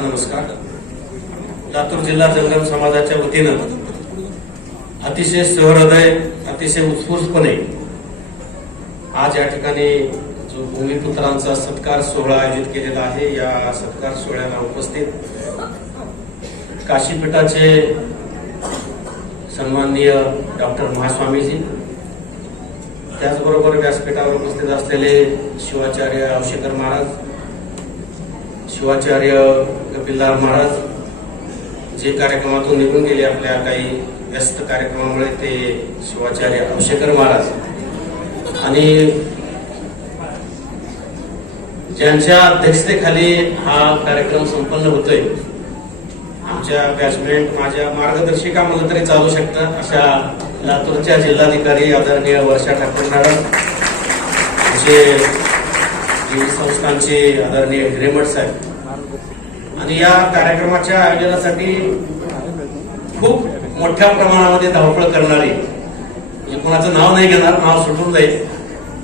सर्वांना नमस्कार. लातूर जिल्हा जंगम समाजाच्या वतीनं अतिशय सहृदय अतिशय उत्स्फूर्तपणे आज या ठिकाणी जो भूमिपुत्रांचा सत्कार सोहळा आयोजित केलेला आहे या सत्कार सोहळ्याला उपस्थित काशीपीठाचे सन्माननीय डॉक्टर महास्वामीजी त्याचबरोबर व्यासपीठावर उपस्थित असलेले शिवाचार्य आवशेकर महाराज शिवाचार्य कपिलदार महाराज जे कार्यक्रमातून निघून गेले आपल्या काही व्यस्त कार्यक्रमामुळे ते शिवाचार्य अभिषेकर महाराज. आणि ज्यांच्या अध्यक्षतेखाली हा कार्यक्रम संपन्न होतोय आमच्या बॅचमेंट माझ्या मार्गदर्शिका मला तरी चालू शकतात अशा लातूरच्या जिल्हाधिकारी आदरणीय वर्षा ठाकूर मॅडम जे संस्थांचे आदरणीय हिरेमठ साहेब आणि या कार्यक्रमाच्या आयोजनासाठी खूप मोठ्या प्रमाणामध्ये धावपळ करणारी म्हणजे कोणाचं नाव नाही घेणार नाव सुटून जाईल.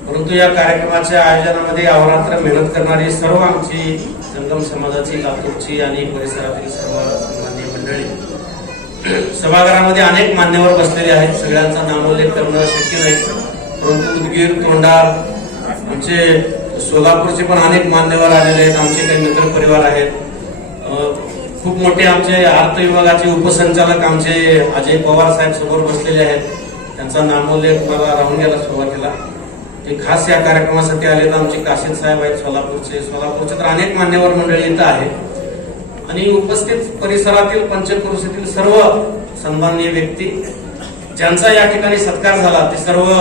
परंतु या कार्यक्रमाच्या आयोजनामध्ये अहोरात्र मेहनत करणारी सर्व आमची जंगम समाजाची लातूरची आणि परिसरातील सर्व मान्य मंडळी सभागृहामध्ये अनेक मान्यवर बसलेले आहेत. सगळ्यांचा नामोल्लेख करणं शक्य नाही. परंतु उदगीर तोंडार आमचे सोलापूरचे पण अनेक मान्यवर आलेले आहेत. आमचे काही मित्र परिवार आहेत. खूप मोठे आमचे अर्थ विभागाचे उपसंचालक आमचे अजय पवार साहेब समोर बसलेले आहेत. त्यांचा नामोल्लेख मला राहून गेला सुरुवातीला. ते खास या कार्यक्रमासाठी आलेले आमचे काशीद साहेब आहेत सोलापूरचे. सोलापूरचे तर अनेक मान्यवर मंडळी इथं आहे आणि उपस्थित परिसरातील पंचक्रोशीतील सर्व सन्माननीय व्यक्ती ज्यांचा या ठिकाणी सत्कार झाला ते सर्व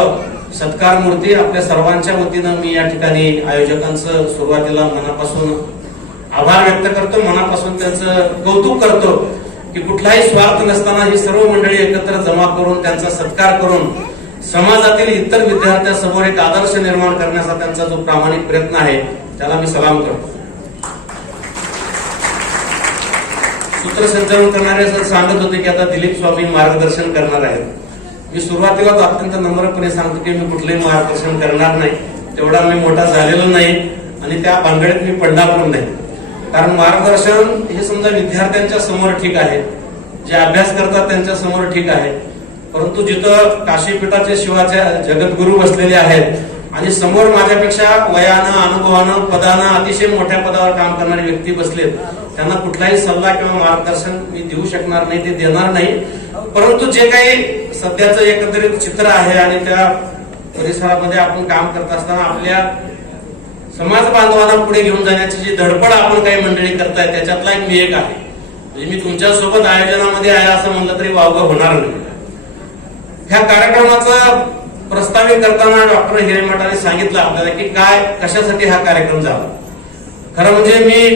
सत्कार मूर्ती आपल्या सर्वांच्या वतीनं मी या ठिकाणी आयोजकांचं सुरुवातीला मनापासून आभार व्यक्त करतो मनापासून त्यांचं कौतुक करतो की कुठलाही स्वार्थ नसताना ही सर्व मंडळी एकत्र जमा करून त्यांचा सत्कार करून समाजातील इतर विद्यार्थ्यांसमोर एक आदर्श निर्माण करण्याचा त्यांचा जो प्रामाणिक प्रयत्न आहे त्याला मी सलाम करतो. सूत्रसंचालन करणारे सर सांगत होते की आता दिलीप स्वामी मार्गदर्शन करणार आहेत. मी सुरुवातीलाच अत्यंत नम्रपणे सांगतो की मी कुठलेही मार्गदर्शन करणार नाही. तेवढा मी मोठा झालेलो नाही आणि त्या भानगडीत मी पडणार पण नाही. कारण मार्गदर्शन हे समजा विद्यार्थ्यांच्या समोर ठीक आहे. जे अभ्यास करतात त्यांच्यासमोर ठीक आहे. परंतु जिथं काशीपीठाचे शिवाच्या जगद्गुरू बसलेले आहेत आणि समोर माझ्यापेक्षा वयानं अनुभवानं पदानं अतिशय मोठ्या पदावर काम करणारे व्यक्ती बसलेत त्यांना कुठलाही सल्ला किंवा मार्गदर्शन मी देऊ शकणार नाही ते देणार नाही. परंतु जे काही सध्याचं एकंदरीत चित्र आहे आणि त्या परिसरामध्ये आपण काम करत असताना आपल्या समाज बांधवांना पुढे घेऊन जाण्याची जी धडपड आपण काही मंडळी करताय त्याच्यातला एक मी एक आहे. म्हणजे मी तुमच्यासोबत आयोजनामध्ये आहे असं म्हणलं तरी वावगं होणार नाही. ह्या कार्यक्रमाचा प्रस्तावित करताना डॉक्टर हिरेमठाने सांगितलं आपल्याला की काय कशासाठी हा कार्यक्रम झाला. खरं म्हणजे मी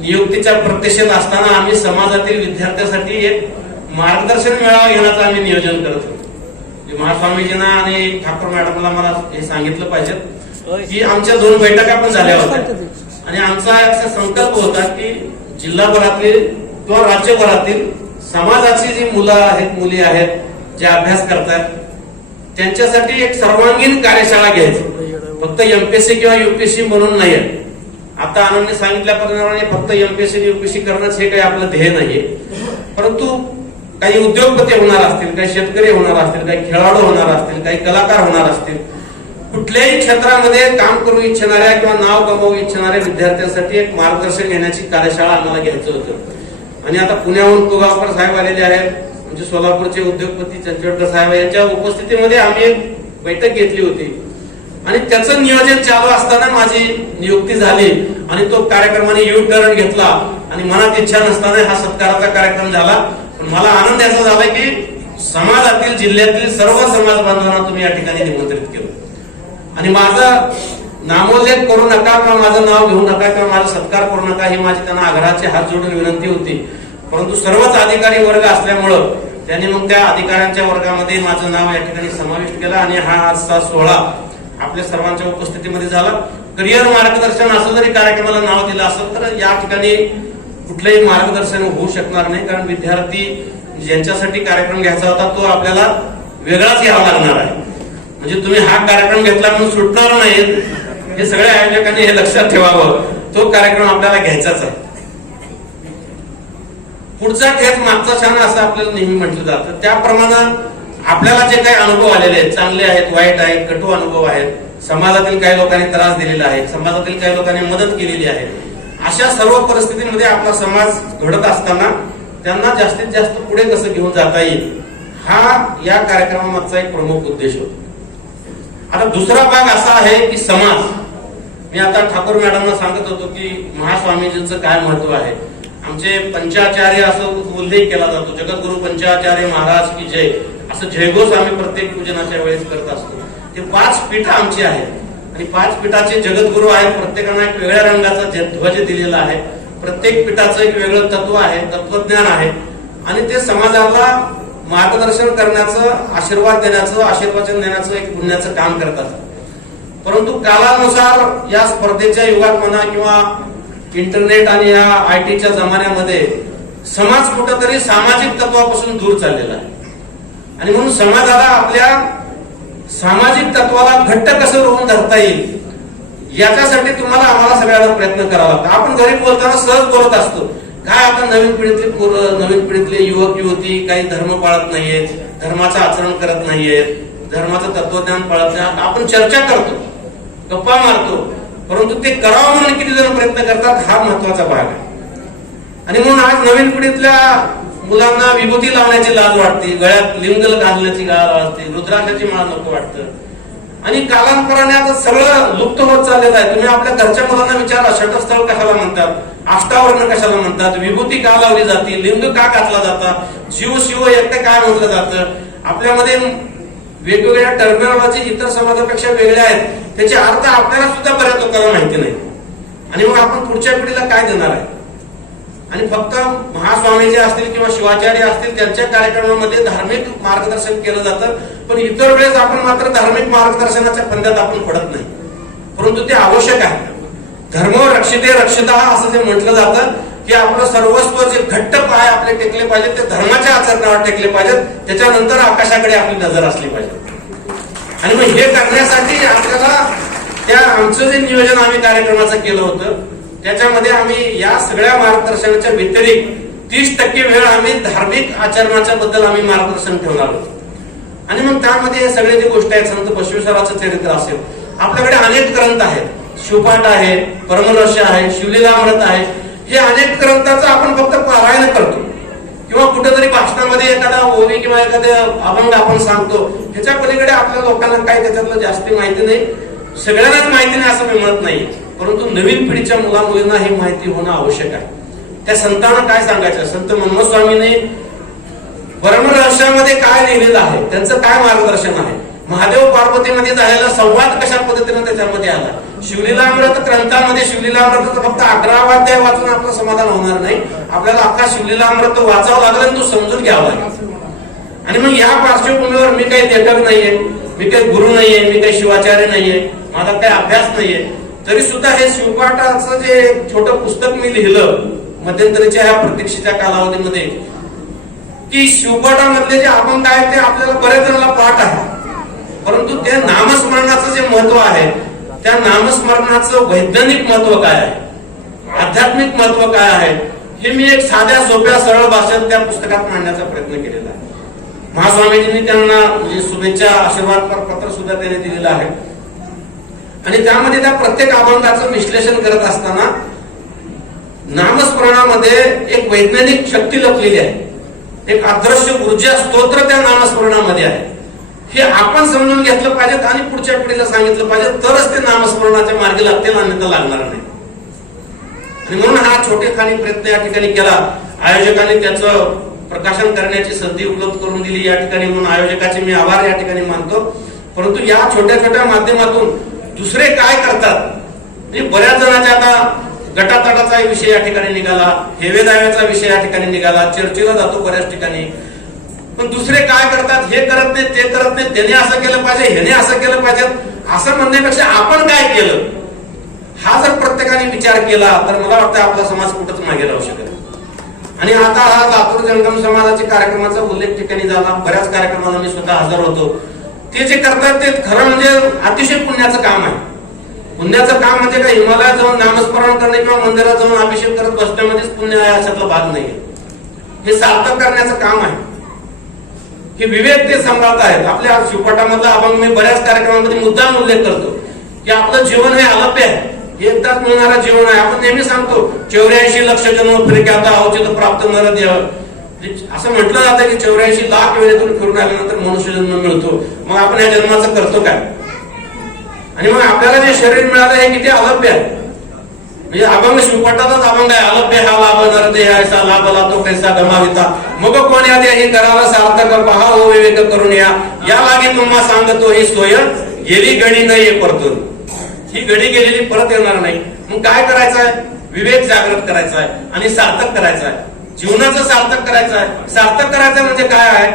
नियुक्तीच्या प्रत्यक्षेत असताना आम्ही समाजातील विद्यार्थ्यांसाठी एक मार्गदर्शन मेळावा घेण्याचं आम्ही नियोजन करत होतो. म्हणजे महास्वामीजींना आणि ठाकूर मॅडमला मला हे सांगितलं पाहिजे की आमच्या दोन बैठका पण झाल्या होत्या. आणि आमचा असा संकल्प होता की जिल्हाभरातील किंवा राज्यभरातील समाजाची जी मुलं आहेत मुली आहेत जे अभ्यास करतात त्यांच्यासाठी एक सर्वांगीण कार्यशाळा घ्यायची. फक्त एमपीएससी किंवा युपीएससी म्हणून नाही आता आनंदने सांगितल्याप्रमाणे फक्त एमपीएससी युपीएससी करणंच हे काही आपलं ध्येय नाहीये. परंतु काही उद्योगपती होणार असतील काही शेतकरी होणार असतील काही खेळाडू होणार असतील काही कलाकार होणार असतील कुठल्याही क्षेत्रामध्ये काम करू इच्छिणाऱ्या किंवा नाव कमावू इच्छिणाऱ्या विद्यार्थ्यांसाठी एक मार्गदर्शन घेण्याची कार्यशाळा आम्हाला घ्यायचं होतं. आणि आता पुण्याहून तुगावकर साहेब आलेले आहेत म्हणजे सोलापूरचे उद्योगपती चंचवडकर साहेब यांच्या उपस्थितीमध्ये आम्ही एक बैठक घेतली होती. आणि त्याचं नियोजन चालू असताना माझी नियुक्ती झाली आणि तो कार्यक्रमाने यू टर्न घेतला. आणि मनात इच्छा नसताना हा सत्काराचा कार्यक्रम झाला. पण मला आनंद याचा झाला की समाजातील जिल्ह्यातील सर्व समाज बांधवांना तुम्ही या ठिकाणी निमंत्रित केलं. आणि माझा नामोल्लेख करू नका किंवा माझं नाव घेऊ नका किंवा माझा सत्कार करू नका ही माझी त्यांना आग्रहाचे हात जोडून विनंती होती. परंतु सर्वच अधिकारी वर्ग असल्यामुळं त्यांनी मग त्या अधिकाऱ्यांच्या वर्गामध्ये माझं नाव या ठिकाणी समाविष्ट केलं आणि हा आजचा सोहळा आपल्या सर्वांच्या उपस्थितीमध्ये झाला. करिअर मार्गदर्शन असं जरी कार्यक्रमाला नाव दिलं असेल तर या ठिकाणी कुठलंही मार्गदर्शन होऊ शकणार नाही कारण विद्यार्थी ज्यांच्यासाठी कार्यक्रम घ्यायचा होता तो आपल्याला वेगळाच घ्यावा लागणार आहे. म्हणजे तुम्ही हा कार्यक्रम घेतला म्हणून सुटणार नाहीत. हे सगळ्या आयोजकांनी हे लक्षात ठेवावं. तो कार्यक्रम आपल्याला घ्यायचाच आहे. पुढचा ठेच मागचा छान असं आपल्याला नेहमी म्हटलं जातं. त्याप्रमाणे आपल्याला जे काही अनुभव आलेले आहेत चांगले आहेत वाईट आहेत कटू अनुभव आहेत समाजातील काही लोकांनी त्रास दिलेला आहे समाजातील काही लोकांनी मदत केलेली आहे अशा सर्व परिस्थितीमध्ये आपला समाज घडत असताना त्यांना जास्तीत जास्त पुढे कसं घेऊन जाता येईल हा या कार्यक्रमामागचा एक प्रमुख उद्देश होतो. आता दुसरा भाग असा आहे की समाज. मी आता ठाकूर मॅडमना सांगत होतो की महास्वामीजींचं काय महत्त्व आहे? आमचे पंचाचार्य असं उल्लेख केला जातो जगद्गुरु पंचाचार्य महाराज की जय असं जयघोष आम्ही प्रत्येक पूजनाच्या वेळेस करत असतो. ते पाच पीठ आमची आहेत. आणि पाच पीठाचे जगद्गुरु आहेत प्रत्येकांना एक वेगळ्या रंगाचा ध्वज दिलेला आहे. प्रत्येक पीठाचं एक वेगळं तत्व आहे तत्वज्ञान आहे. आणि ते समाजाला मार्गदर्शन करण्याचं आशीर्वाद देण्याचं आशीर्वाचन देण्याचं एक पुण्याचं काम करतात. परंतु कालानुसार या स्पर्धेच्या युगात म्हणा किंवा इंटरनेट आणि या आय टीच्या जमान्यामध्ये समाज कुठंतरी सामाजिक तत्वापासून दूर चाललेला आहे. आणि म्हणून समाजाला आपल्या सामाजिक तत्वाला घट्ट कसं रोवून धरता येईल याच्यासाठी तुम्हाला आम्हाला सगळ्यांना प्रयत्न करावा लागतो. आपण घरी बोलताना सहज बोलत असतो. काय आता नवीन पिढीतले पोरं नवीन पिढीतले युवक युवती काही धर्म पाळत नाहीयेत धर्माचं आचरण करत नाहीयेत धर्माचं तत्वज्ञान पाळत नाही. आपण चर्चा करतो गप्पा मारतो परंतु ते करावं म्हणून किती जण प्रयत्न करतात हा महत्त्वाचा भाग आहे. आणि म्हणून आज नवीन पिढीतल्या मुलांना विभूती लावण्याची लाज वाटते गळ्यात लिंगल घालण्याची लाज वाटते रुद्राक्षाची माळ नको वाटतं. आणि कालांतराने आता सगळं लुप्त होत चाललेलं आहे. तुम्ही आपल्या घरच्या मुलांना विचारा षटस्थळ कशाला म्हणतात? अष्टावर्ण कशाला म्हणतात? विभूती का लावली जाते? लिंग का घातला जातात शिव शिव एकटे काय म्हटलं जातं? आपल्यामध्ये वेगवेगळ्या टर्मिनॉलॉजी इतर समाजापेक्षा वेगळ्या आहेत. त्याचे अर्थ आपल्याला सुद्धा बऱ्याच लोकांना माहिती नाही. आणि मग आपण पुढच्या पिढीला काय देणार आहे? आणि फक्त महास्वामी जे असतील किंवा शिवाचार्य असतील त्यांच्या कार्यक्रमामध्ये धार्मिक मार्गदर्शन केलं जातं. पण इतर वेळेस आपण मात्र धार्मिक मार्गदर्शनाच्या फंद्यात आपण पडत नाही. परंतु ते आवश्यक आहे. धर्म रक्षिते रक्षिता असं जे म्हटलं जातं की आपलं सर्वस्व जे घट्ट पाय आपले टेकले पाहिजेत ते धर्माच्या आचरणावर टेकले पाहिजेत त्याच्यानंतर आकाशाकडे आपली नजर असली पाहिजे. आणि मग हे करण्यासाठी आपल्याला त्या आमचं जे नियोजन आम्ही कार्यक्रमाचं केलं होतं त्याच्यामध्ये आम्ही या सगळ्या मार्गदर्शनाच्या व्यतिरिक्त तीस टक्के वेळ आम्ही धार्मिक आचरणाच्या बद्दल आम्ही मार्गदर्शन ठेवणार होतो. आणि मग त्यामध्ये हे सगळे जे गोष्ट आहेत संत बसवेश्वराचं चरित्र असेल आपल्याकडे अनेक ग्रंथ आहेत. शिवपाठ आहे परमदर्श आहे शिवलीलामृत आहे. हे अनेक ग्रंथाचं आपण फक्त पारायण करतो. किंवा कुठेतरी भाषणामध्ये एखादा ओवी किंवा एखाद्या अभंग आपण सांगतो. ह्याच्या पलीकडे आपल्या लोकांना काय त्याच्यातलं जास्ती माहिती नाही. सगळ्यांनाच माहिती नाही असं मी म्हणत नाही. परंतु नवीन पिढीच्या मुला मुलींना ही माहिती होणं आवश्यक आहे. त्या संतांना काय सांगायचं? संत मनोज स्वामीने परमरहस्यामध्ये काय लिहिलेलं आहे? त्यांचं काय मार्गदर्शन आहे? महादेव पार्वतीमध्ये झालेला संवाद कशा पद्धतीने त्याच्यामध्ये आला? शिवलीलामृत ग्रंथामध्ये शिवलीलामृत फक्त अकरा अध्याय वाचून आपलं समाधान होणार नाही. आपल्याला अख्खा शिवलीलामृत वाचावं लागलं आणि तो समजून घ्यावा लागेल. आणि मग या पार्श्वभूमीवर मी काही लेखक नाहीये मी काही गुरु नाहीये मी काही शिवाचार्य नाहीये माझा काही अभ्यास नाहीये. तरी सुद्धा हे शिवपाठाचं जे छोट पुस्तक मी लिहिलं मध्यंतरीच्या ह्या प्रतीक्षेच्या कालावधीमध्ये की शिवपाठामधले जे आपण काय ते आपल्याला बऱ्याच जणांना पाठ आहे परंतु त्या नामस्मरणाचं जे महत्त्व आहे त्या नामस्मरणाचं वैज्ञानिक महत्त्व काय आहे? आध्यात्मिक महत्त्व काय आहे? हे मी एक साध्या सोप्या सरळ भाषेत त्या पुस्तकात मांडण्याचा प्रयत्न केलेला आहे. महास्वामीजींनी त्यांना म्हणजे शुभेच्छा आशीर्वाद पत्र सुद्धा त्यांनी दिलेलं आहे. आणि त्यामध्ये त्या प्रत्येक अभंगाचं विश्लेषण करत असताना नामस्मरणामध्ये एक वैज्ञानिक शक्ती लपलेली आहे. एक अदृश्य ऊर्जा स्तोत्र त्या नामस्मरणामध्ये आहे. हे आपण समजून घेतलं पाहिजेत आणि पुढच्या पिढीला सांगितलं पाहिजे तरच ते नामस्मरणाच्या मार्गी लागतील अन्यथा लागणार नाही. आणि म्हणून हा छोटेखानी प्रयत्न या ठिकाणी केला. आयोजकांनी त्याचं प्रकाशन करण्याची संधी उपलब्ध करून दिली या ठिकाणी म्हणून आयोजकाचे मी आभार या ठिकाणी मानतो. परंतु या छोट्या छोट्या माध्यमातून दुसरे काय करतात? म्हणजे बऱ्याच जणांच्या आता गटातटाचा विषय या ठिकाणी निघाला हेवेदाव्याचा विषय या ठिकाणी निघाला चर्चेला जातो बऱ्याच ठिकाणी. पण दुसरे काय करतात? हे करत नाही ते करत नाही त्याने असं केलं पाहिजे ह्याने असं केलं पाहिजे. असं म्हणण्यापेक्षा आपण काय केलं? हा जर प्रत्येकाने विचार केला तर मला वाटतं आपला समाज कुठंच मागे राहू शकेल. आणि आता हा लातूर जंगम समाजाच्या कार्यक्रमाचा उल्लेख ठिकाणी झाला. बऱ्याच कार्यक्रमाला मी स्वतः हजर होतो. ते जे करतात ते खरं म्हणजे अतिशय पुण्याचं काम आहे. पुण्याचं काम म्हणजे काय? हिमालयात जाऊन नामस्मरण करणे किंवा मंदिरात जाऊन अभिषेक करत बसण्यामध्येच पुण्य आहे अशातला भाग नाही हे सार्थक करण्याचं काम आहे. हे विवेक ते सांभाळत आहेत. आपल्या शिवपटामधला आपण मी बऱ्याच कार्यक्रमामध्ये मुद्दाम उल्लेख करतो. की आपलं जीवन हे अलभ्य आहे. एकदाच मिळणारा जीवन आहे. आपण नेहमी सांगतो चौऱ्याऐंशी लक्ष जन्म फिरके आता प्राप्त नर देव असं म्हटलं जातं की चौऱ्याऐंशी लाख वेळेतून फिरून आल्यानंतर मनुष्य जन्म मिळतो. मग आपण या जन्माचं करतो काय? आणि मग आपल्याला जे शरीर मिळालं हे किती अलभ्य आहे? म्हणजे अभंग शिवपटाचाच अभंग आहे अलभ्य हा। लाभ नरते देह ऐसा लाभला कैसा गमाविता मग कोण या हे करावा सार्थक पहा हो विवेक करून या या लागी तुम्हा सांगतो ही सोय गेली गडी नाही परतून। ही गडी गेलेली परत येणार नाही। मग काय करायचं आहे? विवेक जागृत करायचा आहे आणि सार्थक करायचा आहे। जीवनाचं सार्थक करायचं आहे। सार्थक करायचं म्हणजे काय आहे?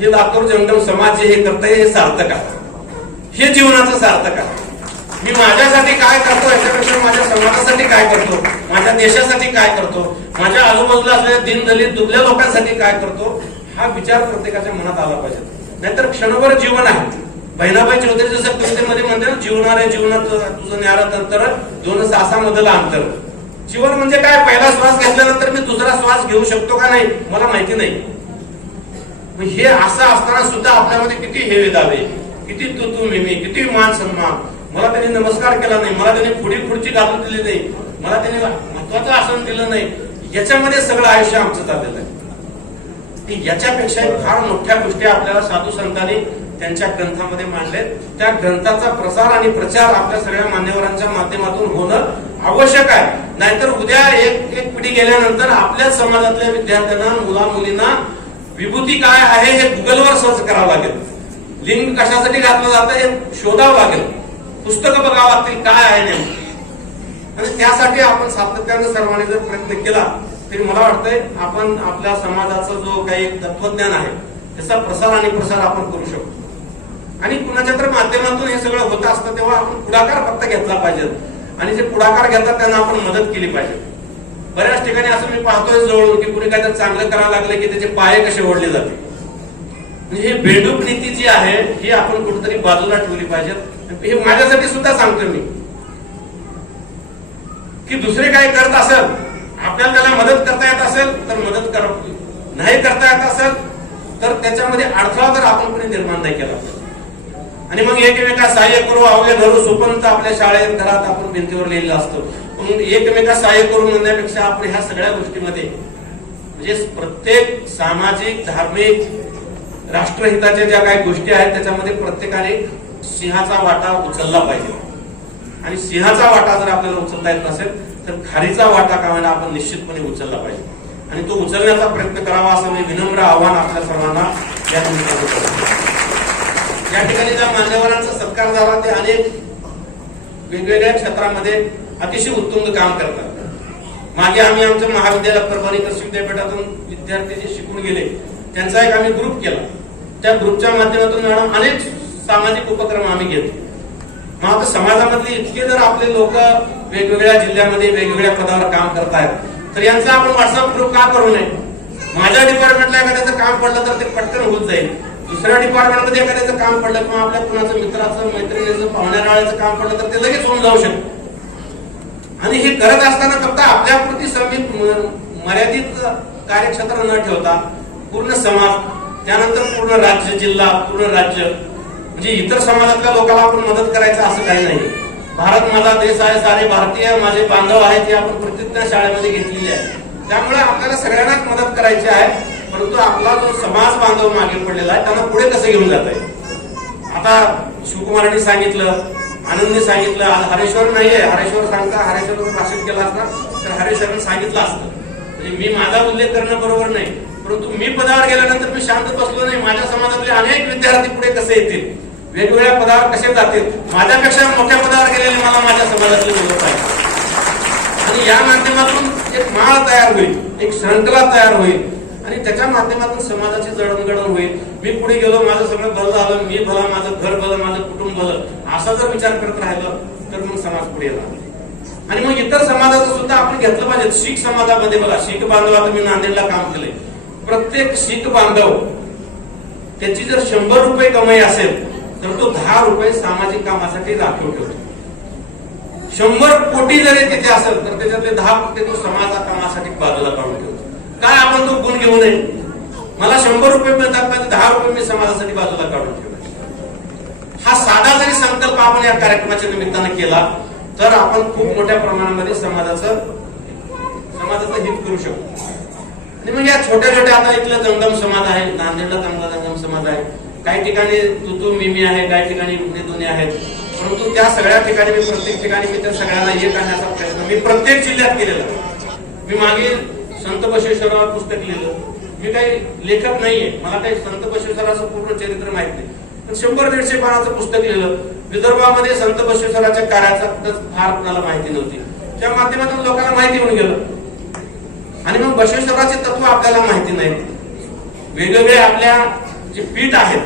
हे लातूर जंगम समाज जे हे करतंय हे सार्थक आहे। हे जीवनाचं सार्थक आहे। मी माझ्यासाठी काय करतो याच्यापेक्षा माझ्या समाजासाठी काय करतो? माझ्या देशासाठी काय करतो? माझ्या आजूबाजूला असलेल्या दिनदलित दुबल्या लोकांसाठी काय करतो? हा विचार प्रत्येकाच्या मनात आला पाहिजे. नाहीतर क्षणभर जीवन आहे. बहिणाबाई चौधरी जसं कवितेमध्ये म्हणते ना जीवनारे जीवनात तुझं न्यारा तंतर दोन सासामधलं अंतर. जीवन म्हणजे काय? पहिला श्वास घेतल्यानंतर मी दुसरा श्वास घेऊ शकतो का नाही? मला माहिती नाही. हे असं असताना सुद्धा आपल्यामध्ये किती हे दावे किती तुतू मिमी किती मान सन्मान मला त्यांनी नमस्कार केला नाही मला त्यांनी पुढी पुढची घालून दिली नाही मला त्यांनी महत्वाचं आसन दिलं नाही. याच्यामध्ये सगळं आयुष्य आमचं चाललेलं आहे. याच्यापेक्षा फार मोठ्या गोष्टी आपल्याला साधू संतांनी त्यांच्या ग्रंथामध्ये मांडलेत. त्या ग्रंथाचा प्रसार आणि प्रचार आपल्या सगळ्या मान्यवरांच्या माध्यमातून होणं आवश्यक आहे. नाहीतर उद्या एक एक पिढी गेल्यानंतर आपल्याच समाजातल्या विद्यार्थ्यांना मुला मुलींना विभूती काय आहे हे गुगलवर सर्च करावं लागेल. लिंक कशासाठी घातलं जातं हे शोधावं लागेल. पुस्तकं बघावं लागतील काय आहे नेमकं? आणि त्यासाठी आपण सातत्यानं सर्वांनी जर प्रयत्न केला तरी मला वाटतंय आपण आपल्या समाजाचा जो काही तत्वज्ञान आहे त्याचा प्रसार आणि प्रसार आपण करू शकतो. आणि कुणाच्या तर माध्यमातून हे सगळं होत असतं तेव्हा आपण पुढाकार फक्त घेतला पाहिजे. आणि जे पुढाकार घेतात त्यांना आपण मदत केली पाहिजे. बऱ्याच ठिकाणी असं मी पाहतोय जवळून की कुणी काहीतरी चांगलं करायला लागलं की त्याचे पाय कसे ओढले जाते. म्हणजे ही बेडूक नीती जी आहे ही आपण कुठेतरी बाजूला ठेवली पाहिजे हे माझ्यासाठी सुद्धा सांगतो मी. की दुसरे काय करत असेल आपल्याला त्याला मदत करता येत असेल तर मदत करा. नाही करता येत असेल तर त्याच्यामध्ये अडथळा तर आपण कोणी निर्माण नाही केला. आणि मग एकमेका सहाय्य करू अवघे धरू सोपंत आपल्या शाळेत घरात आपण भिंतीवर लिहिलेलं असतो. म्हणून एकमेका सहाय्य करू म्हणण्यापेक्षा आपण ह्या सगळ्या गोष्टीमध्ये म्हणजे प्रत्येक सामाजिक धार्मिक राष्ट्रहिताच्या ज्या काही गोष्टी आहेत त्याच्यामध्ये प्रत्येकाने सिंहाचा वाटा उचलला पाहिजे. आणि सिंहाचा वाटा जर आपल्याला उचलता येत नसेल तर खारीचा वाटा का होईना आपण निश्चितपणे उचलला पाहिजे. आणि तो उचलण्याचा प्रयत्न करावा असं मी विनम्र आव्हान आपल्या सर्वांना या ठिकाणी या ठिकाणी ज्या मान्यवरांचा सत्कार झाला ते अनेक वेगवेगळ्या क्षेत्रामध्ये अतिशय उत्तुंग काम करतात. मागे आम्ही आमच्या महाविद्यालय परभणी कृषी विद्यापीठातून विद्यार्थी जे शिकून गेले त्यांचा एक आम्ही ग्रुप केला. त्या ग्रुपच्या माध्यमातून मॅडम अनेक सामाजिक उपक्रम आम्ही घेतो. मग आता समाजामधले इतके जर आपले लोक वेगवेगळ्या जिल्ह्यामध्ये वेगवेगळ्या पदावर काम करतायत तर यांचा आपण व्हॉट्सअप ग्रुप का करू नये? माझ्या डिपार्टमेंटला एखाद्याचं काम पडलं तर ते पटकन होत जाईल. दुसऱ्या डिपार्टमेंटमध्ये एखाद्याचं काम पडलं किंवा आपल्या कुणाचं मित्राचं मैत्रिणीचं पाहुण्याचं काम पडलं तर ते लगेच होऊन जाऊ शकतं. आणि हे करत असताना फक्त आपल्यापुरती समीप मर्यादित कार्यक्षेत्र न ठेवता पूर्ण समाज त्यानंतर पूर्ण राज्य जिल्हा पूर्ण राज्य म्हणजे इतर समाजातल्या लोकांना आपण मदत करायचं असं काही नाही. भारत माझा देश आहे सारे भारतीय माझे बांधव आहेत हे आपण प्रतिज्ञा शाळेमध्ये घेतलेली आहे. त्यामुळे आपल्याला सगळ्यांनाच मदत करायची आहे परंतु आपला जो समाज बांधव मागे पडलेला आहे त्यांना पुढे कसं घेऊन जात आहे आता शिवकुमारांनी सांगितलं आनंदने सांगितलं आज हरेश्वर नाहीये. हरेश्वर सांगता हरेश्वर भाषण केला असता तर हरेश्वरने सांगितलं असतं. म्हणजे मी माझा उल्लेख करणं बरोबर नाही परंतु मी पदावर गेल्यानंतर मी शांत बसलो नाही. माझ्या समाजातले अनेक विद्यार्थी पुढे कसे येतील? वेगवेगळ्या पदावर कसे जातील? माझ्यापेक्षा मोठ्या पदावर गेलेले मला माझ्या समाजातले लोक पाहिजे. आणि या माध्यमातून एक माळ तयार होईल एक श्रृंखला तयार होईल. आणि त्याच्या माध्यमातून समाजाची जडणघडण होईल. मी पुढे गेलो माझं सगळं भलं झालं मी भला माझं घर भलं माझं कुटुंब भलं असा जर विचार करत राहिलं तर मग समाज पुढे येणार आणि मग इतर समाजाचं सुद्धा आपण घेतलं पाहिजे. शीख समाजामध्ये बघा शीख बांधव मी नांदेडला काम केलंय. प्रत्येक शीख बांधव त्याची जर शंभर रुपये कमाई असेल तर तो दहा रुपये सामाजिक कामासाठी राखीव ठेवतो. शंभर कोटी जरी तिथे असेल तर त्याच्यातले दहा कोटी तो समाजा कामासाठी बाजूला काढून ठेवतो. काय आपण तो गुण घेऊ नये? मला शंभर रुपये मिळतात पण दहा रुपये मी समाजासाठी बाजूला काढून ठेवतो. हा साधा जरी संकल्प आपण या कार्यक्रमाच्या निमित्तानं केला तर आपण खूप मोठ्या प्रमाणामध्ये समाजाचं समाजाचं हित करू शकतो. आणि मग या छोट्या छोट्या आता इथलं जंगम समाज आहे नांदेडला चांगला जंगम समाज आहे. काही ठिकाणी तू तू मिमी आहे काही ठिकाणी उन्हे दोन्ही आहेत. परंतु त्या सगळ्या ठिकाणी मी प्रत्येक ठिकाणी मी त्या सगळ्यांना एक आणण्याचा प्रयत्न मी प्रत्येक जिल्ह्यात केलेला. मी मागे संत बसवेश्वरावर पुस्तक लिहिलं. मी काही लेखक नाहीये. मला काही संत बसवेश्वराचं पूर्ण चरित्र माहीत नाही. पण शंभर दीडशे पानाचं पुस्तक लिहिलं. विदर्भामध्ये संत बसवेश्वराच्या कार्याचा फार कुणाला माहिती नव्हती. त्या माध्यमातून लोकांना माहिती होऊन गेलं. आणि मग बसवेश्वराचे तत्व आपल्याला माहिती नाही वेगवेगळे आपल्या जे पीठ आहेत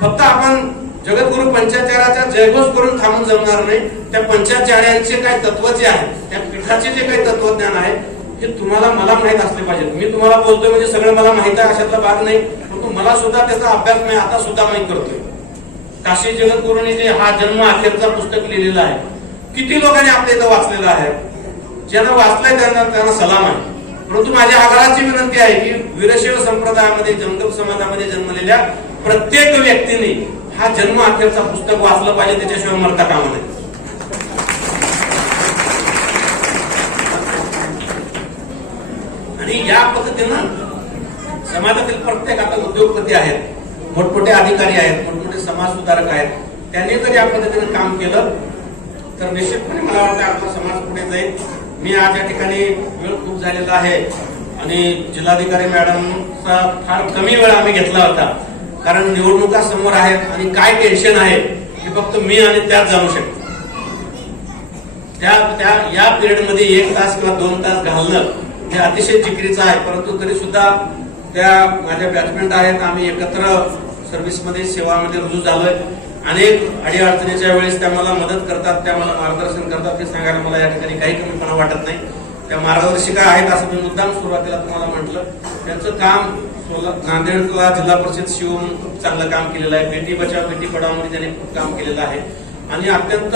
फक्त आपण जगद्गुरु पंचाचार्याचा जयघोष करून थांबून जमणार नाही. त्या पंचाचार्यांचे काय तत्व जे आहे त्या पीठाचे जे काही तत्वज्ञान आहे हे तुम्हाला मला माहीत असले पाहिजे मी तुम्हाला बोलतोय म्हणजे सगळं मला माहीत आहे अशातला भाग नाही. परंतु मला सुद्धा त्याचा अभ्यास मी आता सुद्धा मी करतोय. काशी जगद्गुरूंनी जे हा जन्म अखेरचा पुस्तक लिहिलेला आहे किती लोकांनी आपल्या इथं वाचलेलं आहे? ज्यांना वाचलंय त्यांना त्यांना सलाम आहे. परंतु माझ्या आग्रहाची विनंती आहे की वीरशैव संप्रदायामध्ये जंगम समाजामध्ये जन्मलेल्या प्रत्येक व्यक्तीने हा जन्म अखेरचा पुस्तक वाचलं पाहिजे त्याच्याशिवाय मरता कामा नये. आणि या पद्धतीनं समाजातील प्रत्येक आता उद्योगपती आहेत मोठमोठे अधिकारी आहेत मोठमोठे समाज सुधारक आहेत त्यांनी जर या पद्धतीने काम केलं तर निश्चितपणे मला वाटतं आपला समाज पुढे जाईल. मी आज या ठिकाणी वेळ खूप झालेला आहे. आणि जिल्हाधिकारी मॅडमचा फार कमी वेळ आम्ही घेतला होता. कारण निवडणुका समोर आहेत आणि काय टेन्शन आहे हे फक्त मी आणि त्यात जाणू शकतो. त्या त्या या पिरियडमध्ये एक तास किंवा दोन तास घालणं हे अतिशय जिकरीचं आहे. परंतु तरी सुद्धा त्या माझ्या बॅचमेंट आहेत. आम्ही एकत्र सर्व्हिसमध्ये सेवामध्ये रुजू झालोय. अनेक अडीअडचणीच्या वेळेस त्या मला मदत करतात त्या मला मार्गदर्शन करतात. ते सांगायला मला या ठिकाणी काही कमीपणा वाटत नाही. त्या मार्गदर्शिका आहेत असं मी मुद्दाम सुरुवातीला तुम्हाला म्हटलं. त्यांचं काम नांदेडला जिल्हा परिषद शिवून खूप चांगलं काम केलेलं आहे. बेटी बचाव बेटी पढावमध्ये त्यांनी खूप काम केलेलं आहे. आणि अत्यंत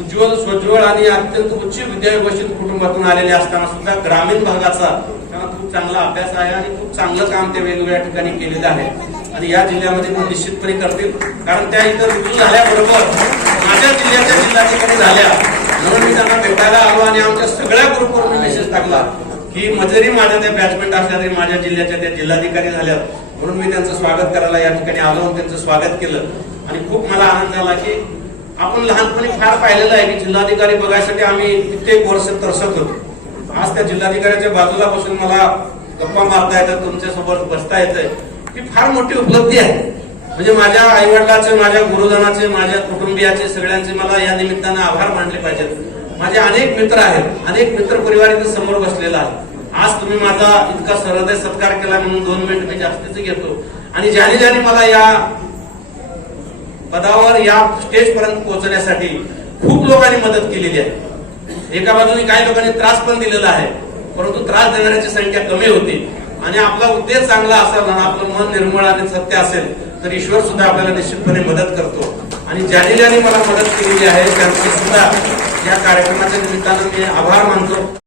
उज्ज्वल स्वज्वळ आणि अत्यंत उच्च विद्याविभूषित कुटुंबातून आलेले असताना सुद्धा ग्रामीण भागाचा त्यांना खूप चांगला अभ्यास आहे आणि खूप चांगलं काम ते वेगवेगळ्या ठिकाणी केलेलं आहे. आणि या जिल्ह्यामध्ये ते निश्चितपणे करतील. कारण त्या इतर रुजू झाल्याबरोबर माझ्या जिल्ह्याच्या जिल्हाधिकारी झाल्या. म्हणून मी त्यांना भेटायला आलो आणि आमच्या सगळ्या ग्रुपवर मी मेसेज टाकला की मजरी माझ्या त्या बॅचमेंट असल्या तरी माझ्या जिल्ह्याच्या त्या जिल्हाधिकारी झाल्या म्हणून मी त्यांचं स्वागत करायला या ठिकाणी आलो आणि त्यांचं स्वागत केलं. आणि खूप मला आनंद झाला की आपण लहानपणी फार पाहिलेलं आहे की जिल्हाधिकारी बघायसाठी आम्ही कित्येक वर्ष तरसत होतो. आज त्या जिल्हाधिकाऱ्याच्या बाजूला बसून मला गप्पा मारता येतात तुमच्यासोबत बसता येतंय. ही फार मोठी उपलब्धी आहे. म्हणजे माझ्या आईवडिलाचे माझ्या गुरुजनाचे माझ्या कुटुंबियाचे सगळ्यांचे मला या निमित्तानं आभार मानले पाहिजेत. माझे अनेक मित्र आहेत अनेक मित्र परिवार इथं समोर बसलेला आहे. आज तुम्ही माझा इतका सहृदय सत्कार केला म्हणून दोन मिनिट मी जास्तीच घेतो. आणि ज्याने ज्याने मला या पदावर या स्टेज पर्यंत पोहोचण्यासाठी खूप लोकांनी मदत केलेली आहे. एका बाजूने काही लोकांनी त्रास पण दिलेला आहे परंतु त्रास देणाऱ्याची संख्या कमी होती. आणि आपला उद्देश चांगला असेल आणि आपलं मन निर्मळ आणि सत्य असेल तर ईश्वर सुद्धा आपल्याला निश्चितपणे मदत करतो. आणि ज्याने ज्याने मला मदत केलेली आहे त्यांचे सुद्धा या कार्यक्रमाच्या निमित्तानं मी आभार मानतो.